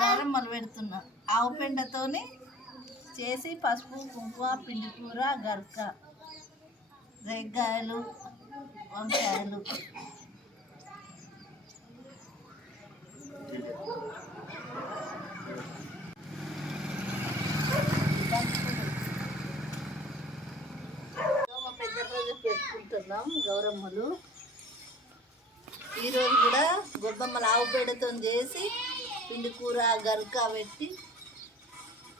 గౌరమ్మలు పెడుతున్నా. ఆవు పెండతోని చేసి పసుపు కుంకుమ పిండి కూర గరక రేగ్గాయలు వంకాయలు పెద్ద రోజు పెట్టుకుంటున్నాం గౌరమ్మలు. ఈరోజు కూడా గొబ్బమ్మలు ఆవు పేడతో చేసి పిండి కూర గరక పెట్టి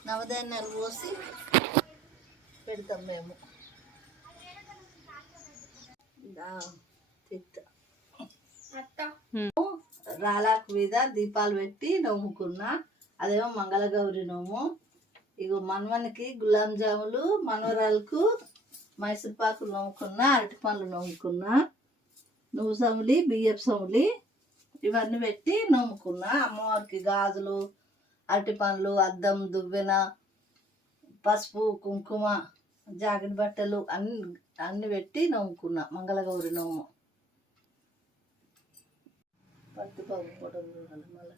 నవధాన్యాలు పోసి పెడతాం మేము. రాలాకు మీద దీపాలు పెట్టి నవ్వుకున్నా. అదేమో మంగళగౌరి నోము. ఇగో మనవనికి గులాబ్ జాములు, మనవరాలకు మైసూర్పాకు నవ్వుకున్నా, అరటి పండ్లు నవ్వుకున్నా, నువ్వు సములి బియ్యపు సములి ఇవన్నీ పెట్టి నవ్వుకున్నా. అమ్మవారికి గాజులు, అరటి పండ్లు, అద్దం, దువ్వెన, పసుపు కుంకుమ, జాకెట్ బట్టలు అన్ని పెట్టి నవ్వుకున్నా. మంగళగౌరి నోము. పత్తి బాబు ఫోటోలు చూడాలి మళ్ళీ.